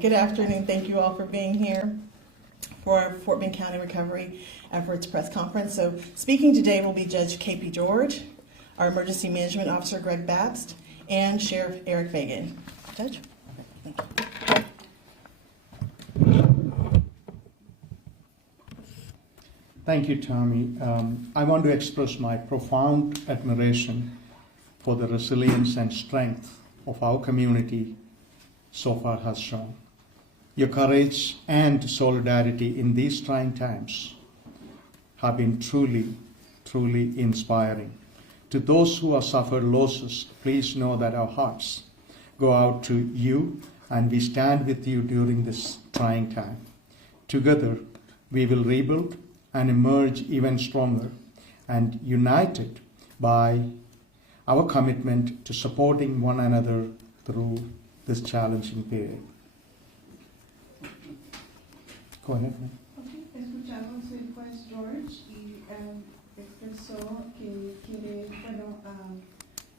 Good afternoon. Thank you all for being here for our Fort Bend County Recovery Efforts press conference. So speaking today will be Judge K.P. George, our Emergency Management Officer Greg Babst, and Sheriff Eric Fagan. Judge? Thank you. Thank you, Tommy. I want to express my profound admiration for the resilience and strength of our community so far has shown. Your courage and solidarity in these trying times have been truly, truly inspiring. To those who have suffered losses, please know that our hearts go out to you and we stand with you during this trying time. Together, we will rebuild and emerge even stronger and united by our commitment to supporting one another through this challenging period. Go ahead, ma'am. Okay, escuchamos el juez George y expresó que quiere,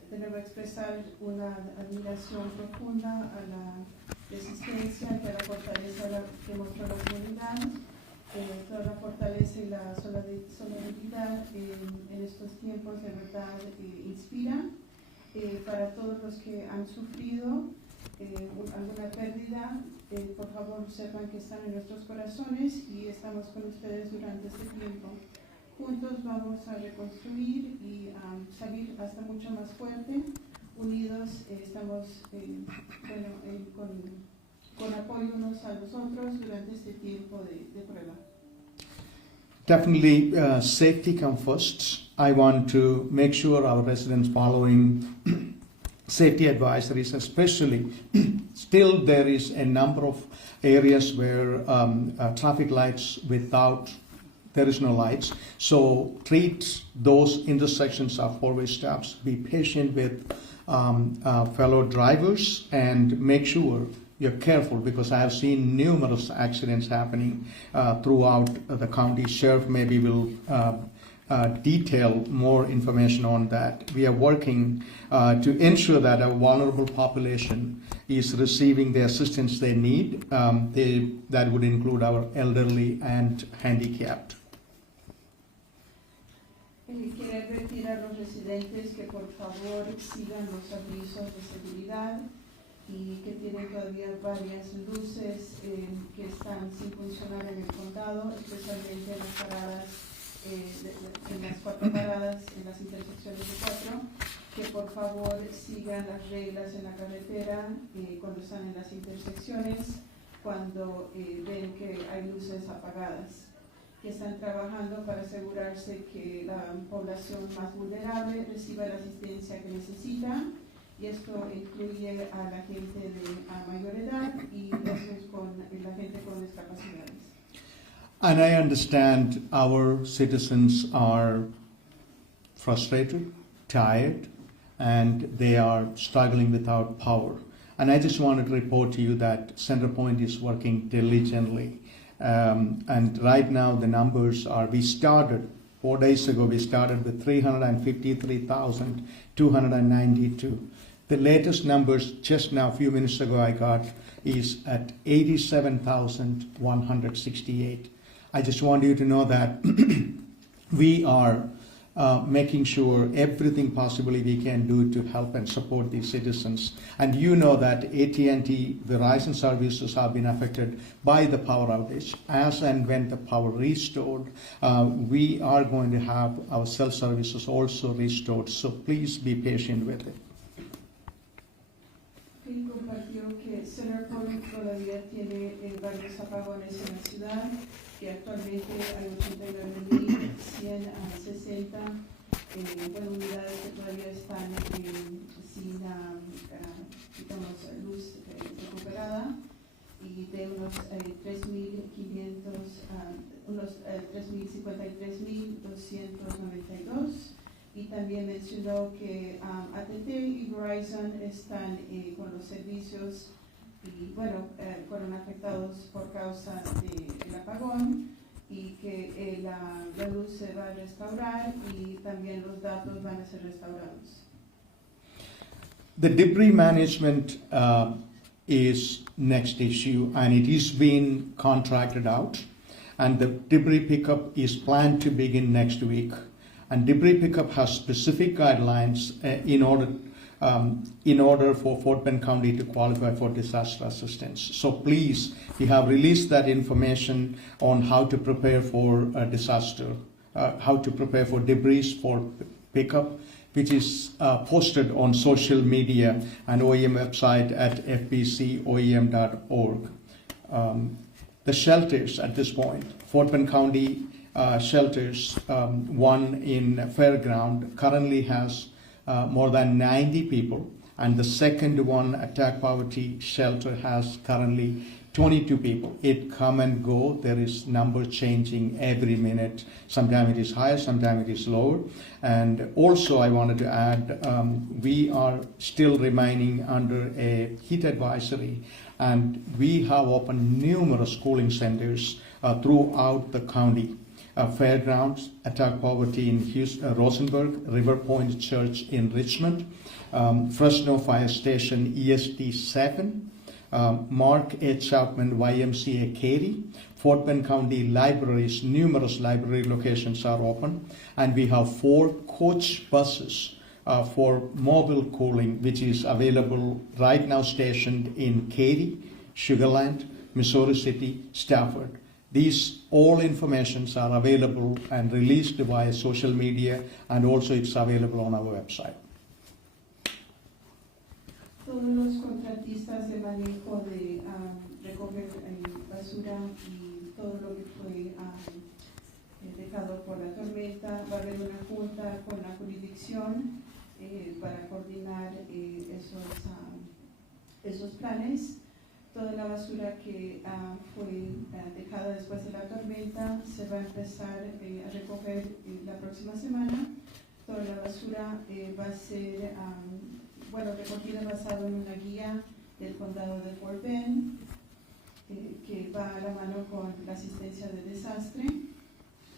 de nuevo expresar una admiración profunda a la resistencia, a la fortaleza que mostró la comunidad, toda la fortaleza y la solidaridad en estos tiempos de verdad inspira. Para todos los que han sufrido alguna pérdida, por favor sepan que están en nuestros corazones y estamos con ustedes durante este tiempo. Juntos vamos a reconstruir y salir hasta mucho más fuerte. Unidos estamos con apoyo unos a los otros durante este tiempo de prueba. Definitely, safety comes first. I want to make sure our residents following safety advisories, especially. Still, there is a number of areas where traffic lights there is no lights. So treat those intersections as four-way stops. Be patient with fellow drivers and make sure you're careful, because I have seen numerous accidents happening throughout the county. Sheriff maybe will detail more information on that. We are working to ensure that our vulnerable population is receiving the assistance they need. That would include our elderly and handicapped. Quiero advertir a los residentes que por favor sigan los avisos de seguridad y que tienen todavía varias luces que están sin funcionar en el condado, especialmente en las paradas, en las cuatro paradas, en las intersecciones de cuatro, que por favor sigan las reglas en la carretera cuando están en las intersecciones, cuando ven que hay luces apagadas, que están trabajando para asegurarse que la población más vulnerable reciba la asistencia que necesita. Y esto incluye a la gente de mayor edad y eso es con la gente con discapacidades. And I understand our citizens are frustrated, tired, and they are struggling without power. And I just wanted to report to you that Centerpoint is working diligently. And right now the numbers are, we started 4 days ago, we started with 353,292. The latest numbers just now, a few minutes ago, I got is at 87,168. I just want you to know that we are making sure everything possibly we can do to help and support these citizens. And you know that AT&T Verizon services have been affected by the power outage. As and when the power restored, we are going to have our cell services also restored. So please be patient with it. Compartió que Centerpoint todavía tiene varios apagones en la ciudad, que actualmente hay 89.160 unidades que todavía están sin luz recuperada, y de unos 3.053.292. Y también mencionó que AT&T y Verizon están con los servicios y fueron afectados por causa del apagón y que la luz se va a restaurar y también los datos van a ser restaurados. The debris management is next issue, and it is being contracted out, and the debris pickup is planned to begin next week. And debris pickup has specific guidelines in order for Fort Bend County to qualify for disaster assistance. So please, we have released that information on how to prepare for a disaster, how to prepare for debris for pickup, which is posted on social media and OEM website at fbcoem.org. The shelters at this point, Fort Bend County shelters, one in Fairground currently has more than 90 people, and the second one, Attack Poverty Shelter, has currently 22 people. It come and go. There is number changing every minute. Sometimes it is higher, sometimes it is lower. And also I wanted to add, we are still remaining under a heat advisory, and we have opened numerous schooling centers throughout the county. Fairgrounds, Attack Poverty in Houston, Rosenberg, River Point Church in Richmond, Fresno Fire Station EST 7, Mark A. Chapman YMCA Katy, Fort Bend County libraries, numerous library locations are open, and we have 4 coach buses for mobile cooling, which is available right now, stationed in Katy, Sugar Land, Missouri City, Stafford. These all informations are available and released via social media, and also it's available on our website. Todos los contratistas de manejo de recoger basura y todo lo que fue dejado por la tormenta, va a haber una junta con la jurisdicción para coordinar esos planes. Toda la basura que fue dejada después de la tormenta se va a empezar a recoger la próxima semana. Toda la basura va a ser recogida basado en una guía del condado de Fort Bend que va a la mano con la asistencia de desastre.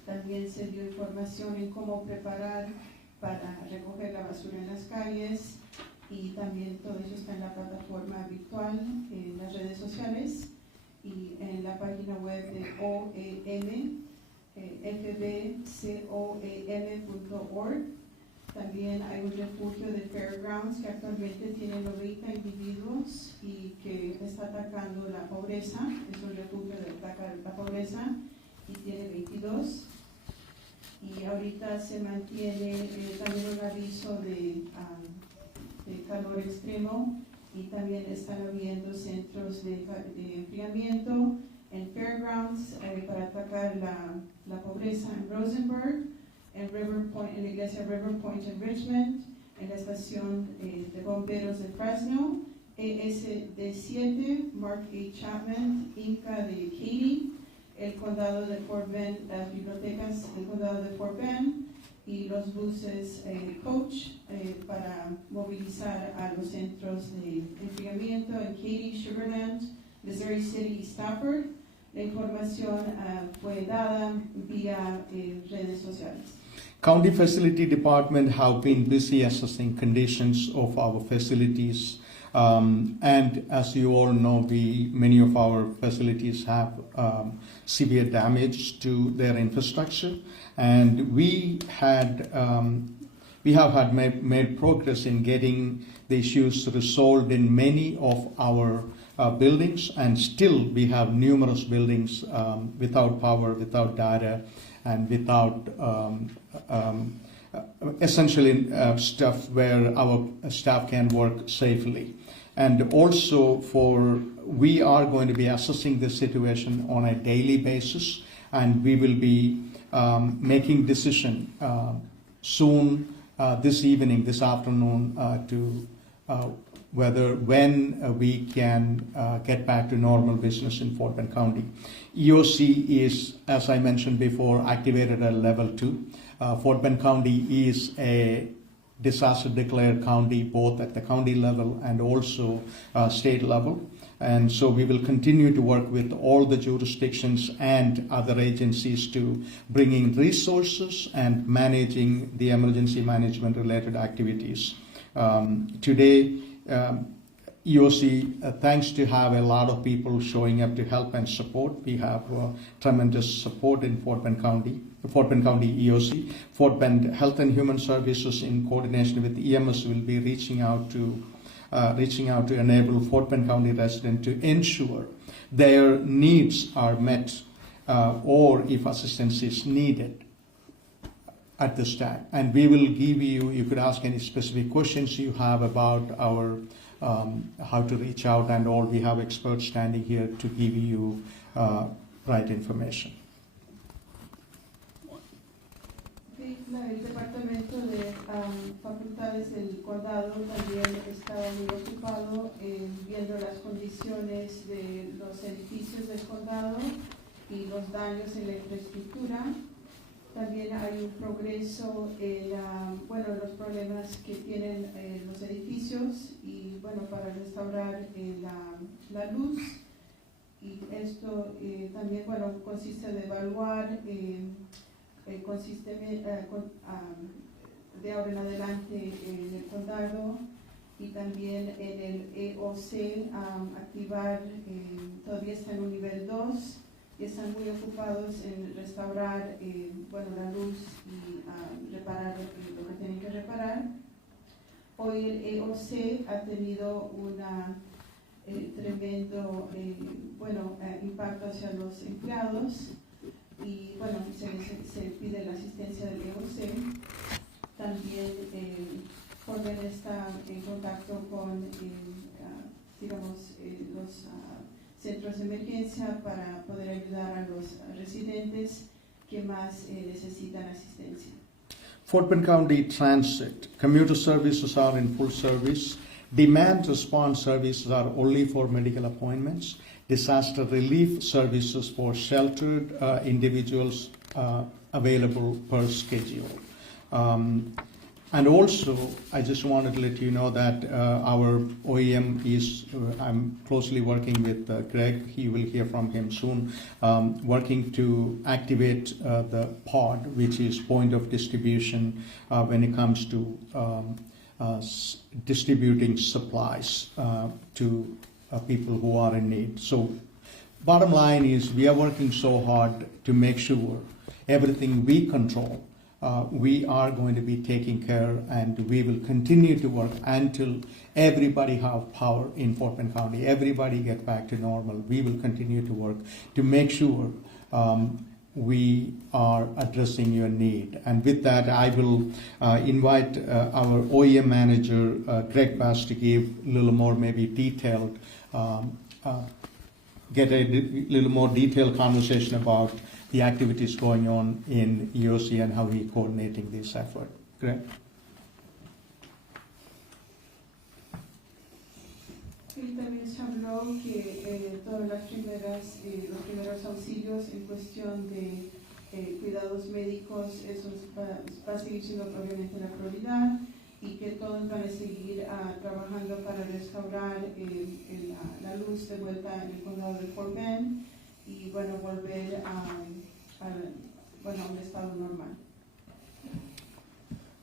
También se dio información en cómo preparar para recoger la basura en las calles, y también todo eso está en la plataforma virtual, en las redes sociales y en la página web de OEM, fbcoem.org. También hay un refugio de Fairgrounds que actualmente tiene 90 individuos y que está atacando la pobreza. Es un refugio que ataca la pobreza y tiene 22. Y ahorita se mantiene también un aviso de calor extremo, y también están habiendo centros de enfriamiento en Fairgrounds para atacar la pobreza en Rosenberg, en River Point, en la iglesia River Point en Richmond, en la estación de bomberos de Fresno, ESD 7, Mark A. Chapman, Inca de Katy, el condado de Fort Bend, las bibliotecas del condado de Fort Bend, y los buses coach para movilizar a los centros de enfriamiento en Katy, Sugar Land, Missouri City y Stafford. La información fue dada vía redes sociales. County Facility Department have been busy assessing conditions of our facilities, and as you all know, many of our facilities have severe damage to their infrastructure, and we have made progress in getting the issues resolved in many of our buildings, and still we have numerous buildings without power, without data, and without essentially stuff where our staff can work safely. And also we are going to be assessing the situation on a daily basis, and we will be making decision soon this evening, this afternoon, to when we can get back to normal business in Fort Bend County. EOC is, as I mentioned before, activated at level 2. Fort Bend County is a disaster declared county, both at the county level and also state level. And so we will continue to work with all the jurisdictions and other agencies to bring in resources and managing the emergency management related activities. Today, EOC, thanks to have a lot of people showing up to help and support. We have tremendous support in Fort Bend County EOC. Fort Bend Health and Human Services, in coordination with EMS, will be reaching out to enable Fort Bend County residents to ensure their needs are met, or if assistance is needed at this time. And we will give you could ask any specific questions you have about our how to reach out and all. We have experts standing here to give you right information. El Departamento de Facultades del Condado también estaba muy ocupado viendo las condiciones de los edificios del condado y los daños en la infraestructura. También hay un progreso en los problemas que tienen los edificios y para restaurar la luz. Y esto también consiste de evaluar de ahora en adelante en el condado y también en el EOC activar, todavía está en un nivel 2 y están muy ocupados en restaurar la luz y reparar lo que tienen que reparar. Hoy el EOC ha tenido una tremendo impacto hacia los empleados y se pide la asistencia del EOC. También Fort Bend está en contacto con los centros de emergencia para poder ayudar a los residentes que más necesitan asistencia. Fort Bend County Transit, commuter services are in full service. Demand response services are only for medical appointments. Disaster relief services for sheltered individuals available per schedule. And also, I just wanted to let you know that our OEM is, I'm closely working with Greg, he will hear from him soon, working to activate the pod, which is point of distribution when it comes to distributing supplies to people who are in need. So bottom line is we are working so hard to make sure everything we control, we are going to be taking care, and we will continue to work until everybody have power in Fort Bend County, everybody get back to normal. We will continue to work to make sure we are addressing your need. And with that, I will invite our OEM manager, Greg Bass, to give a little more maybe detailed, get a little more detailed conversation about the activities going on in EOC and how he's coordinating this effort. Greg? Y también se habló que todas las los primeros auxilios en cuestión de cuidados médicos, eso va a seguir siendo obviamente la prioridad, y que todos van a seguir trabajando para restaurar la luz de vuelta en el condado de Fort Bend y volver a un estado normal.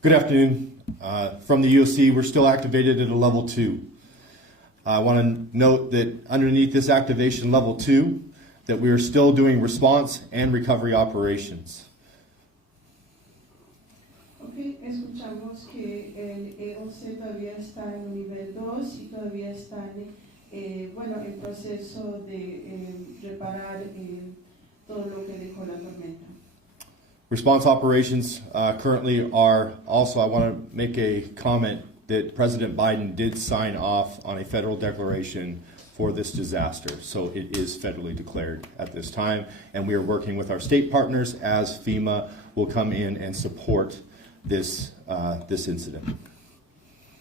Good afternoon. From the EOC, we're still activated at a level 2. I want to note that underneath this activation level 2, that we are still doing response and recovery operations. Okay, escuchamos que el EOC todavía está en un nivel 2 y todavía está en proceso de reparar todo lo que dejó la tormenta. Response operations currently are also, I want to make a comment that President Biden did sign off on a federal declaration for this disaster. So it is federally declared at this time, and we are working with our state partners as FEMA will come in and support this incident.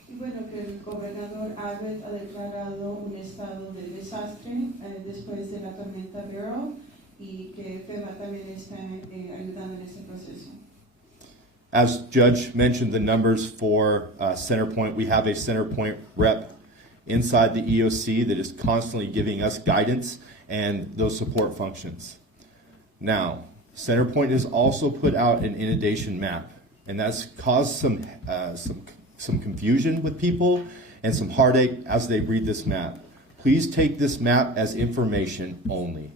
Y que el gobernador Abbott ha declarado un estado de desastre después de la tormenta Beryl y que FEMA también está ayudando en este proceso. As Judge mentioned the numbers for Centerpoint, we have a Centerpoint rep inside the EOC that is constantly giving us guidance and those support functions. Now, Centerpoint has also put out an inundation map, and that's caused some confusion with people and some heartache as they read this map. Please take this map as information only.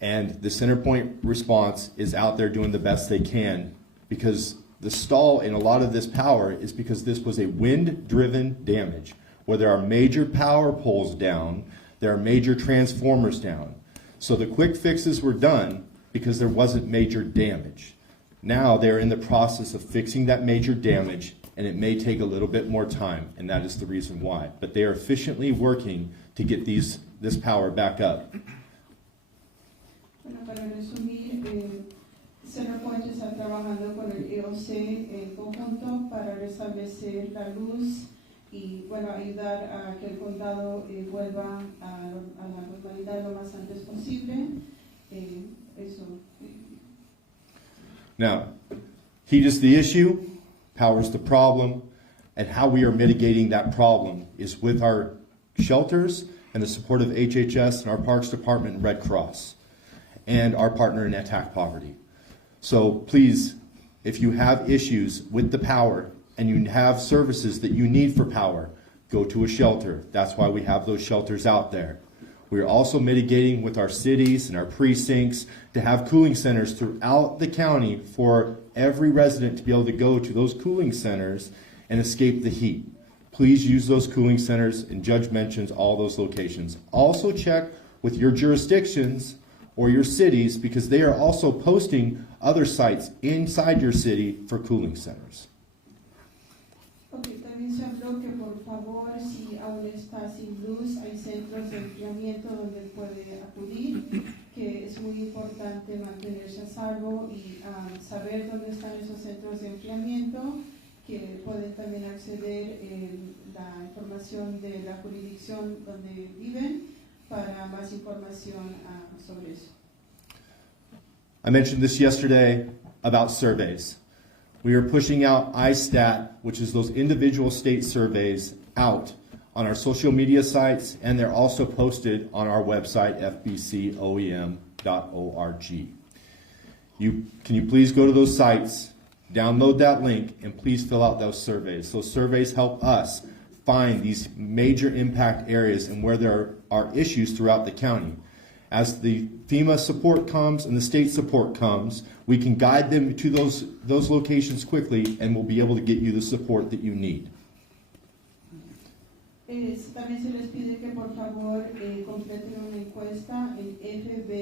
And the Centerpoint response is out there doing the best they can, because the stall in a lot of this power is because this was a wind-driven damage, where there are major power poles down, there are major transformers down. So the quick fixes were done because there wasn't major damage. Now they're in the process of fixing that major damage, and it may take a little bit more time, and that is the reason why. But they are efficiently working to get this power back up. Bueno, para resumir, Centerpoint está trabajando con el EOC en conjunto para restablecer la luz y bueno, ayudar a que el condado vuelva a la normalidad lo más antes posible. Eso. Now, heat is the issue, power is the problem, and how we are mitigating that problem is with our shelters and the support of HHS and our Parks Department and Red Cross, and our partner in Attack Poverty. So please, if you have issues with the power and you have services that you need for power, go to a shelter. That's why we have those shelters out there. We are also mitigating with our cities and our precincts to have cooling centers throughout the county for every resident to be able to go to those cooling centers and escape the heat. Please use those cooling centers, and Judge mentions all those locations. Also check with your jurisdictions or your cities, because they are also posting other sites inside your city for cooling centers. Okay, también se habló que por favor, si aún está sin luz, hay centros de enfriamiento donde puede acudir, que es muy importante mantenerse a salvo y saber dónde están esos centros de enfriamiento, que pueden también acceder la información de la jurisdicción donde viven para más información sobre eso. I mentioned this yesterday about surveys. We are pushing out ISTAT, which is those individual state surveys, out on our social media sites, and they're also posted on our website, fbcoem.org. Can you please go to those sites, download that link, and please fill out those surveys. Those surveys help us find these major impact areas and where there are issues throughout the county. As the FEMA support comes and the state support comes, we can guide them to those locations quickly, and we'll be able to get you the support that you need. También se les pide que por favor completen una encuesta en fbcoem.org,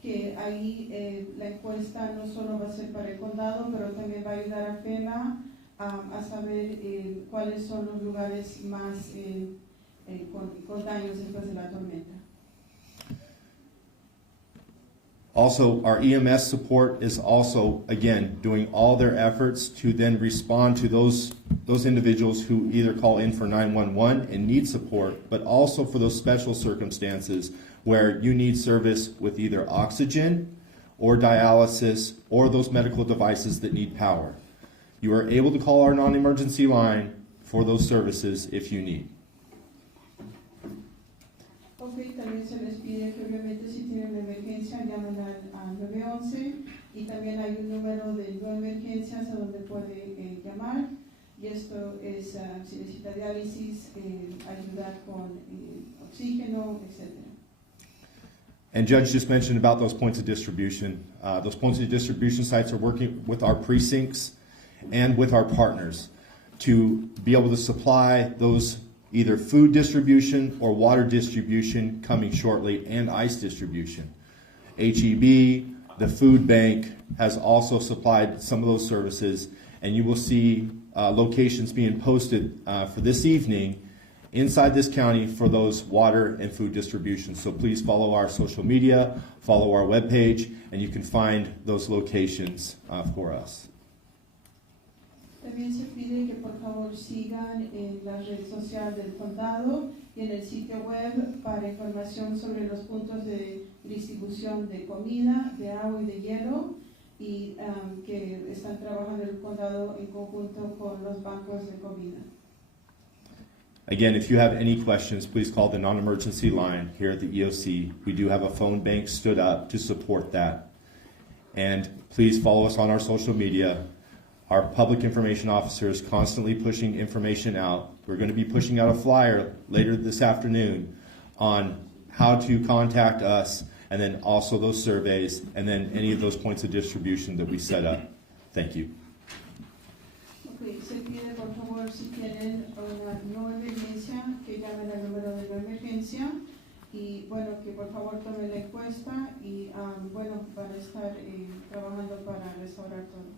que ahí la encuesta no solo va a ser para el condado, pero también va a ayudar a FEMA a saber cuáles son los lugares más con daños después de la tormenta. Also, our EMS support is also, again, doing all their efforts to then respond to those individuals who either call in for 911 and need support, but also for those special circumstances where you need service with either oxygen or dialysis or those medical devices that need power. You are able to call our non-emergency line for those services if you need. Ok, también se les pide que obviamente si tienen una emergencia llamen al 911, y también hay un número de no emergencias a donde puede llamar, y esto es si necesita diálisis, ayudar con oxígeno, etc. And Judge just mentioned about those points of distribution. Those points of distribution sites are working with our precincts and with our partners to be able to supply those either food distribution or water distribution coming shortly, and ice distribution. HEB, the food bank, has also supplied some of those services, and you will see locations being posted for this evening inside this county for those water and food distributions. So please follow our social media, follow our webpage, and you can find those locations for us. También se pide que por favor sigan en la red social del condado y en el sitio web para información sobre los puntos de distribución de comida, de agua y de hielo, y que están trabajando el condado en conjunto con los bancos de comida. Again, if you have any questions, please call the non-emergency line here at the EOC. We do have a phone bank stood up to support that. And please follow us on our social media. Our public information officer is constantly pushing information out. We're going to be pushing out a flyer later this afternoon on how to contact us, and then also those surveys, and then any of those points of distribution that we set up. Thank you. Ok, se pide por favor si tienen una no emergencia que llamen al número de no emergencia y bueno que por favor tomen la encuesta y bueno van a estar trabajando para restaurar todo.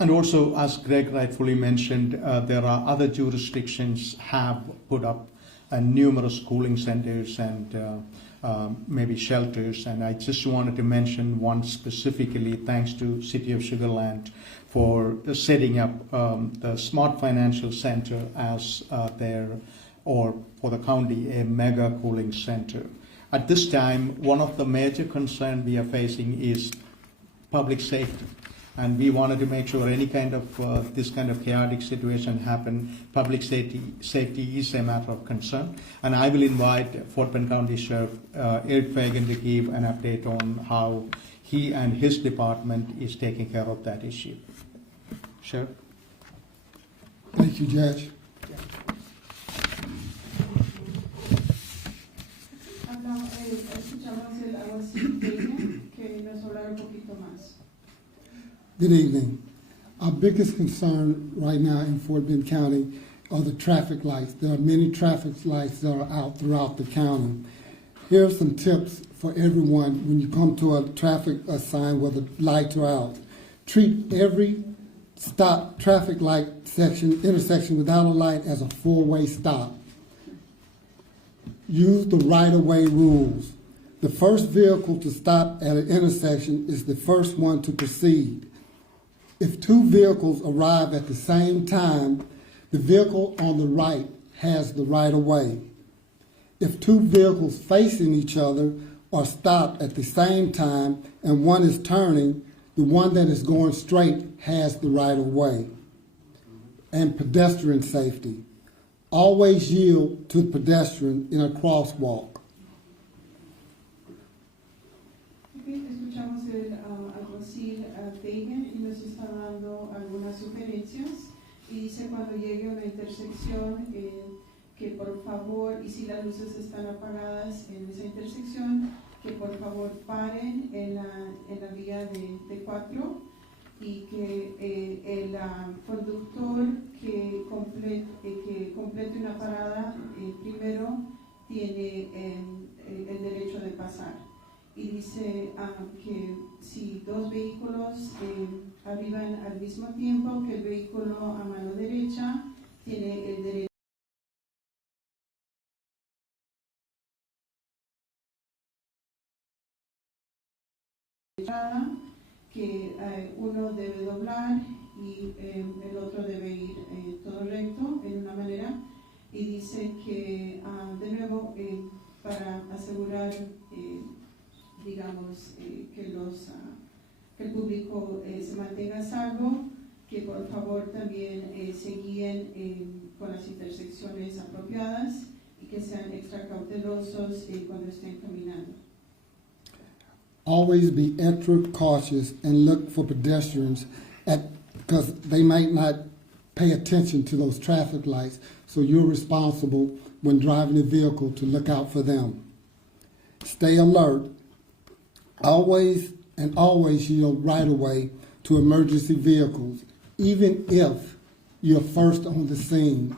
And also, as Greg rightfully mentioned, there are other jurisdictions have put up numerous cooling centers and maybe shelters. And I just wanted to mention one specifically, thanks to City of Sugar Land for setting up the Smart Financial Center as or for the county, a mega cooling center. At this time, one of the major concerns we are facing is public safety. And we wanted to make sure any kind of this kind of chaotic situation happen, public safety is a matter of concern. And I will invite Fort Bend County Sheriff Eric Fagan to give an update on how he and his department is taking care of that issue. Sheriff? Thank you, Judge. Escuchamos el alguacil que nos hablará un poquito más. Good evening. Our biggest concern right now in Fort Bend County are the traffic lights. There are many traffic lights that are out throughout the county. Here are some tips for everyone when you come to a traffic sign where the lights are out. Treat every stop traffic light intersection without a light as a four-way stop. Use the right-of-way rules. The first vehicle to stop at an intersection is the first one to proceed. If two vehicles arrive at the same time, the vehicle on the right has the right-of-way. If two vehicles facing each other are stopped at the same time and one is turning, the one that is going straight has the right-of-way. And pedestrian safety. Always yield to the pedestrian in a crosswalk. Escuchamos el alguacil Fagan y nos está dando algunas sugerencias y dice cuando llegue a una intersección que por favor, y si las luces están apagadas en esa intersección, que por favor paren en la vía de 4 y que el conductor que complete una parada primero tiene el derecho de pasar. Y dice que si dos vehículos arriban al mismo tiempo, que el vehículo a mano derecha tiene el derecho que uno debe doblar y el otro debe ir todo recto en una manera. Y dice que de nuevo para asegurar digamos, que el público se mantenga a salvo, que por favor también se guíen con las intersecciones apropiadas y que sean extra cautelosos cuando estén caminando. Always be extra cautious and look for pedestrians because they might not pay attention to those traffic lights, so you're responsible when driving a vehicle to look out for them. Stay alert. Always yield right away to emergency vehicles, even if you're first on the scene.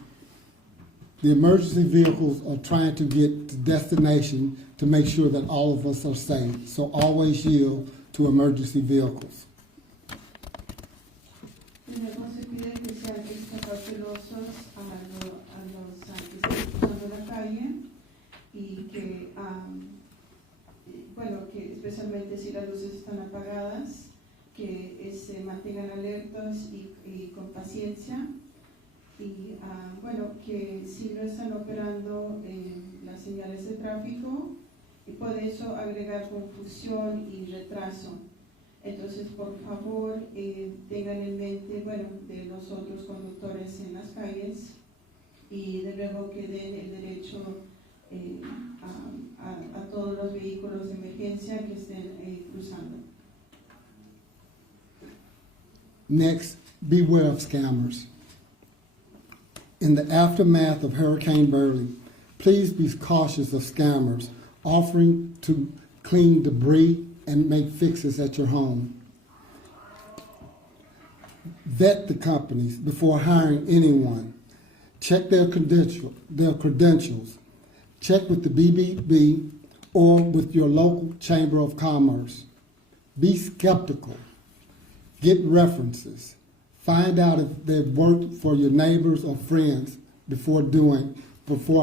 The emergency vehicles are trying to get to destination to make sure that all of us are safe. So always yield to emergency vehicles. Luego se pide que sean extra cautelosos a los que están cruzando la calle y que bueno, que especialmente si las luces están apagadas, que se mantengan alertos y con paciencia. Y bueno, que si no están operando las señales de tráfico, y puede eso agregar confusión y retraso. Entonces, por favor, tengan en mente, bueno, de los otros conductores en las calles y de luego que den el derecho a todos los vehículos de emergencia que estén cruzando. Next, beware of scammers. In the aftermath of Hurricane Beryl, please be cautious of scammers offering to clean debris and make fixes at your home. Vet the companies before hiring anyone. Check their credentials. Check with the BBB or with your local Chamber of Commerce. Be skeptical. Get references. Find out if they've worked for your neighbors or friends before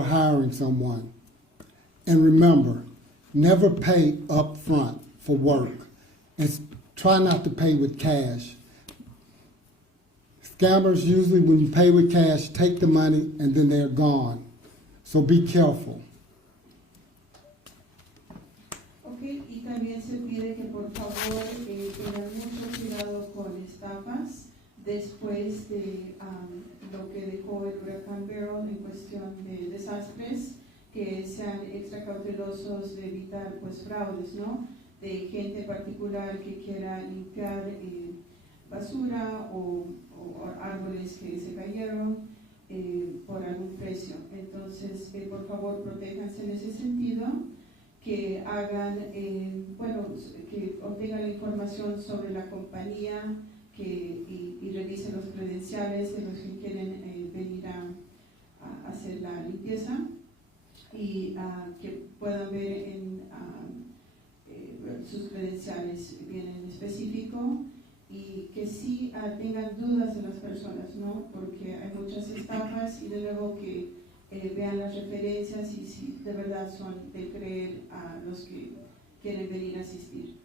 hiring someone. And remember, never pay up front for work. And try not to pay with cash. Scammers usually, when you pay with cash, take the money and then they're gone. So be careful. Okay, y también se pide que por favor tengan mucho cuidado con estafas después de lo que dejó el huracán Beryl en cuestión de desastres, que sean extra cautelosos de evitar pues fraudes, ¿no? De gente particular que quiera limpiar basura o árboles que se cayeron por algún precio. Entonces, por favor, protéjanse en ese sentido, que hagan, que obtengan la información sobre la compañía y revisen los credenciales de los que quieren venir a hacer la limpieza y que puedan ver en sus credenciales bien en específico. Y que sí tengan dudas de las personas, ¿no? Porque hay muchas estafas y de luego que vean las referencias y si de verdad son de creer a los que quieren venir a asistir.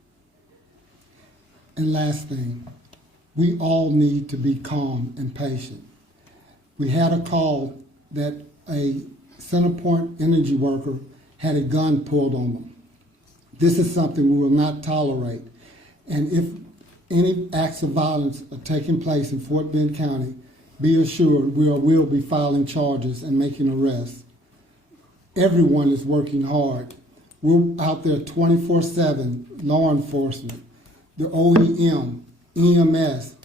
And last thing, we all need to be calm and patient. We had a call that a Centerpoint energy worker had a gun pulled on them. This is something we will not tolerate. And if any acts of violence are taking place in Fort Bend County, be assured we will be filing charges and making arrests. Everyone is working hard. We're out there 24/7, law enforcement, the OEM, EMS,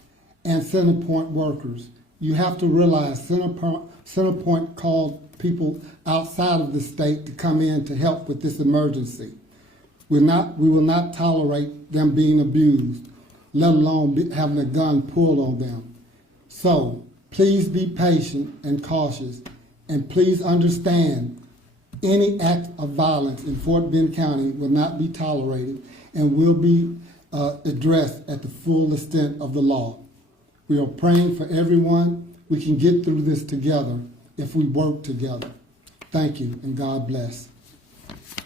and Centerpoint workers. You have to realize Centerpoint called people outside of the state to come in to help with this emergency. We will not tolerate them being abused, let alone having a gun pulled on them. So please be patient and cautious, and please understand any act of violence in Fort Bend County will not be tolerated and will be addressed at the full extent of the law. We are praying for everyone. We can get through this together if we work together. Thank you, and God bless.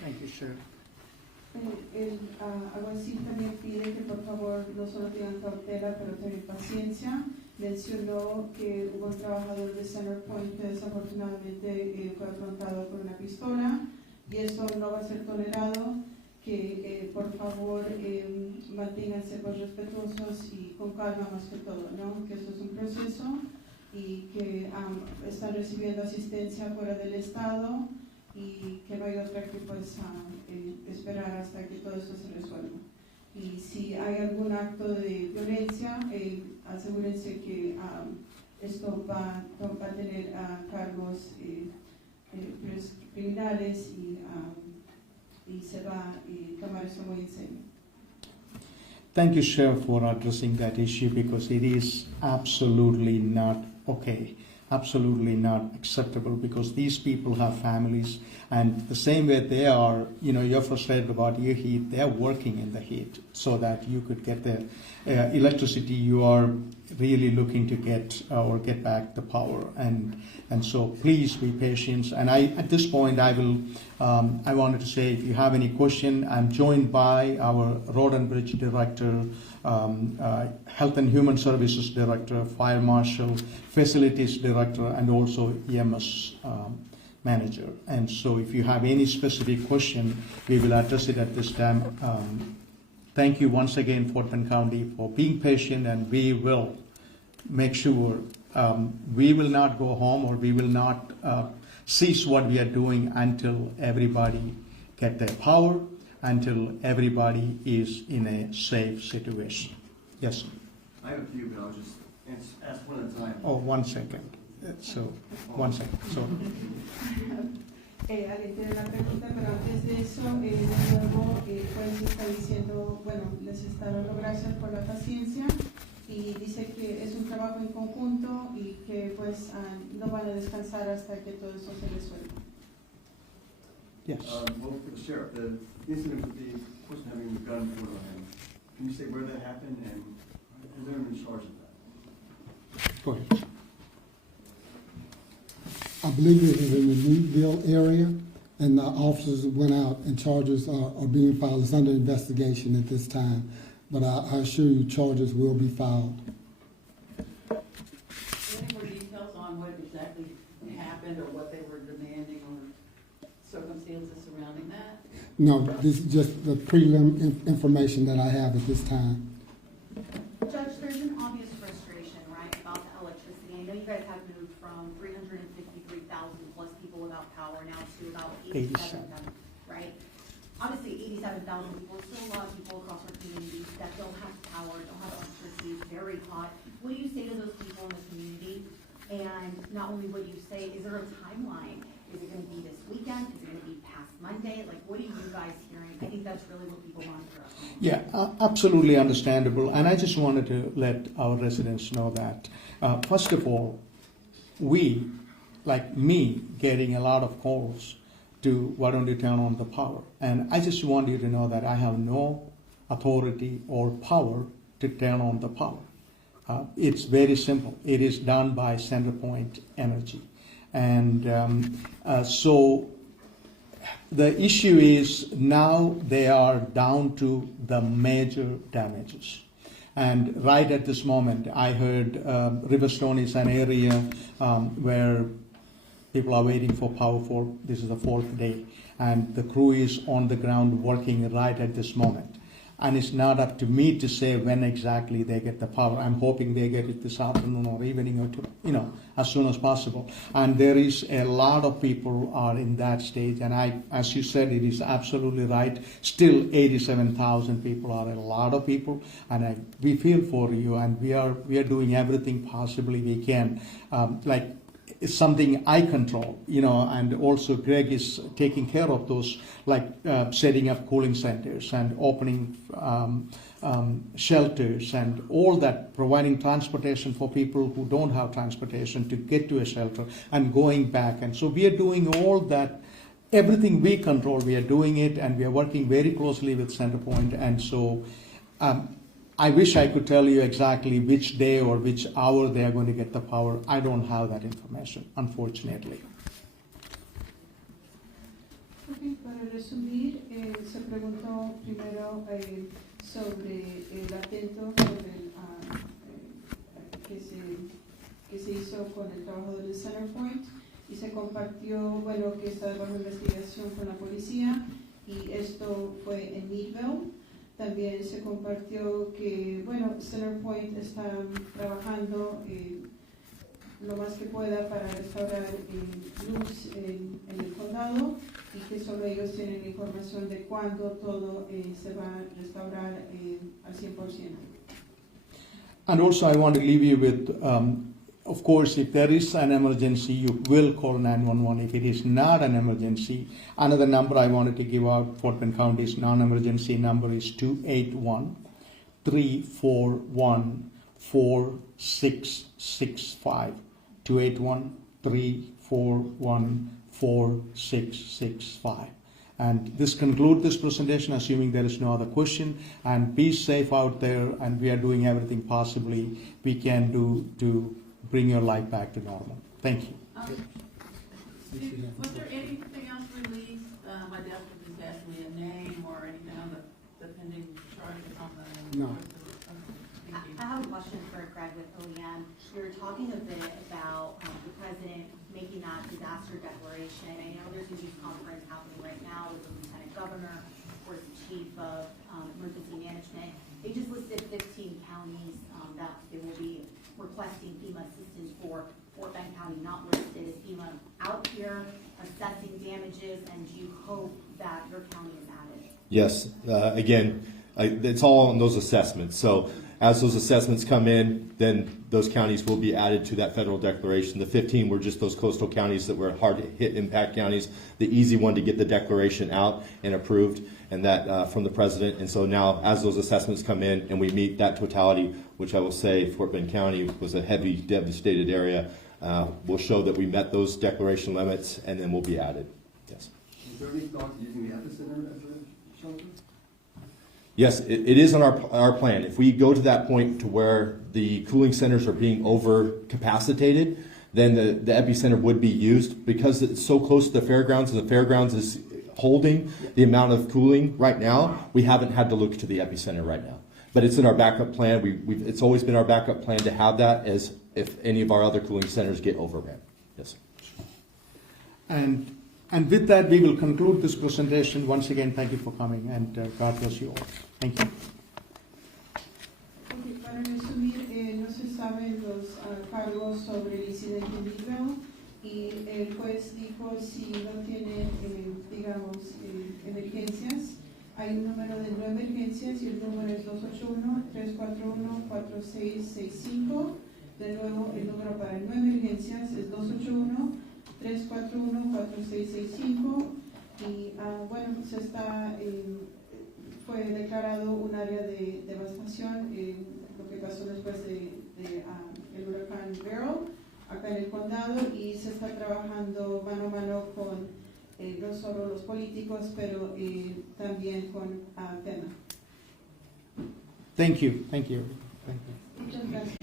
Thank you, Sheriff. El alguacil también pide que por favor no solo tengan cautela, pero tengan paciencia. Mencionó que hubo un trabajador de Centerpoint que desafortunadamente fue afrontado por una pistola y esto no va a ser tolerado, que por favor manténganse pues respetuosos y con calma más que todo, ¿no? Que eso es un proceso y que están recibiendo asistencia fuera del estado y que no hay otra que pues esperar hasta que todo esto se resuelva. Y si hay algún acto de violencia, asegúrense que esto va a tener cargos criminales y se va a tomar eso muy en serio. Thank you, Sheriff, for addressing that issue because it is absolutely not okay. Absolutely not acceptable because these people have families and the same way they are, you're frustrated about your heat, they're working in the heat so that you could get the electricity you are really looking to get or get back the power. And so please be patient. And at this point, I wanted to say if you have any question, I'm joined by our Road and Bridge Director, Health and Human Services Director, Fire Marshal, Facilities Director, and also EMS Manager. And so if you have any specific question, we will address it at this time. Thank you once again, Fort Bend County, for being patient, and we will make sure we will not go home or we will not cease what we are doing until everybody get their power, until everybody is in a safe situation. Yes, sir. I have a few, but I'll just ask one at a time. Oh, 1 second. So, 1 second. So, Alguien tiene una pregunta, pero antes de eso, de nuevo, pues está diciendo, bueno, les está dando gracias por la paciencia y dice que es un trabajo en conjunto y que pues no van a descansar hasta que todo eso se resuelva. yes. Well, for the sheriff, the incident with the person having the gun pulled on him, can you say where that happened and is there anyone in charge of that? Go ahead. I believe it was in the Newville area, and the officers went out, and charges are being filed. It's under investigation at this time, but I assure you, charges will be filed. Any more details on what exactly happened or what they were demanding or circumstances surrounding that? No, this is just the prelim information that I have at this time. Judge, there's an obvious frustration, right, about the electricity. I know you guys have moved from 353,000 plus people without power now to about 87,000, right? Obviously, 87,000 people, still a lot of people across our community that don't have power, don't have electricity, it's very hot. What do you say to those people in the community? And not only what do you say, is there a timeline? Is it going to be this weekend? Is it going to be past Monday? Like, what are you guys hearing? I think that's really what people want to hear. Yeah, absolutely understandable. And I just wanted to let our residents know that, first of all, we, like me, getting a lot of calls to why don't you turn on the power? And I just want you to know that I have no authority or power to turn on the power. It's very simple. It is done by Centerpoint Energy. And so the issue is now they are down to the major damages. And right at this moment, I heard Riverstone is an area where people are waiting for power for, this is the 4th day. And the crew is on the ground working right at this moment. And it's not up to me to say when exactly they get the power. I'm hoping they get it this afternoon or evening or as soon as possible. And there is a lot of people are in that stage. And as you said, it is absolutely right. Still, 87,000 people are a lot of people. And we feel for you, and we are doing everything possibly we can. It's something I control, and also Greg is taking care of those, like setting up cooling centers and opening shelters and all that, providing transportation for people who don't have transportation to get to a shelter and going back. And so we are doing all that, everything we control, we are doing it, and we are working very closely with Centerpoint. And so I wish I could tell you exactly which day or which hour they are going to get the power. I don't have that information, unfortunately. Okay, para resumir, se preguntó primero sobre el atento que se hizo con el trabajo del Centerpoint y se compartió, bueno, que está bajo investigación con la policía y esto fue en Meadville. También se compartió que, bueno, Centerpoint está trabajando lo más que pueda para restaurar luz en el condado y que solo ellos tienen información de cuándo todo se va a restaurar al 100%. And also I want to leave you with, of course, if there is an emergency, you will call 911. If it is not an emergency, another number I wanted to give out, Fort Bend County's non-emergency number is 281-341-4665. 281-341-4665. And this concludes this presentation, assuming there is no other question. And be safe out there, and we are doing everything possibly we can do to bring your life back to normal. Thank you. Was there anything else released? My desk was just asking me a name or anything on the pending charges on the... No. I have a question for Greg with OEM. You were talking a bit about the president making that disaster declaration. I know there's a news conference happening right now with the lieutenant governor, of course, the chief of emergency management. They just listed 15 counties that they will be requesting FEMA assistance for. Fort Bend County not listed. Is FEMA out here assessing damages, and do you hope that your county is added? Yes, again, it's all on those assessments. So As those assessments come in, then those counties will be added to that federal declaration. The 15 were just those coastal counties that were hard to hit impact counties, the easy one to get the declaration out and approved, and that from the president. And so now, as those assessments come in and we meet that totality, which I will say Fort Bend County was a heavy devastated area, we'll show that we met those declaration limits, and then we'll be added. Yes. Is there any thought to using the epicenter as a shelter? Yes, it is on our plan. If we go to that point to where the cooling centers are being overcapacitated, then the epicenter would be used because it's so close to the fairgrounds, and the fairgrounds is holding the amount of cooling right now. We haven't had to look to the epicenter right now, but it's in our backup plan. It's always been our backup plan to have that as if any of our other cooling centers get overran. Yes. And with that, we will conclude this presentation. Once again, thank you for coming, and God bless you all. Thank you. Ok, para resumir, no se saben los cargos sobre el incidente en Beryl, y el juez dijo si no tienen, digamos, emergencias. Hay un número de no emergencias y el número es 281-341-4665. De nuevo, el número para no emergencias es 281-341-4665. Y bueno, fue declarado un área de devastación, lo que pasó después el huracán Beryl acá en el condado, y se está trabajando mano a mano con no solo los políticos, pero también con FEMA. Thank you. Thank you. Thank you. Muchas gracias.